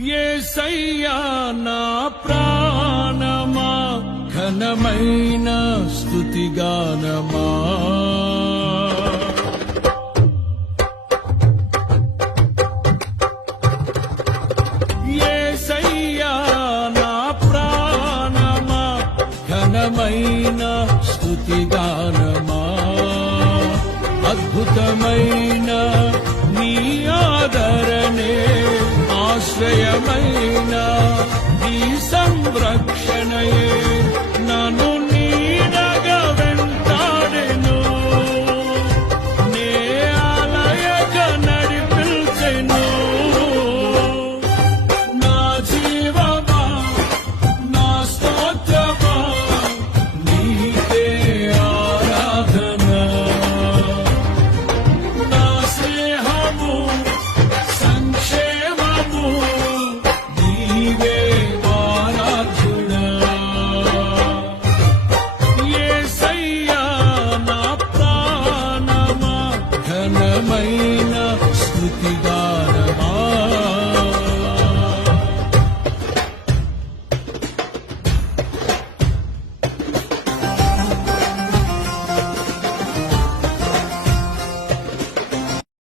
యేసయ్యా నా ప్రాణమా ఘనమైన స్తుతిగానమా యేసయ్యా నా ప్రాణమా ఘనమైన స్తుతిగానమా అద్భుతమైన నీ ఆదరణే ఆశ్రయమైన నీ సంరక్షణయే నన్ను నీడగా వెంటాడెను నే ఆలయక నడిపించెను నా జీవమా నా స్తోత్రమా నీకే ఆరాధన నా స్నేహము సంక్షేమము నీవే ఆరాధ్యుడా యేసయ్యా నా ప్రాణమా ఘనమైన స్తుతి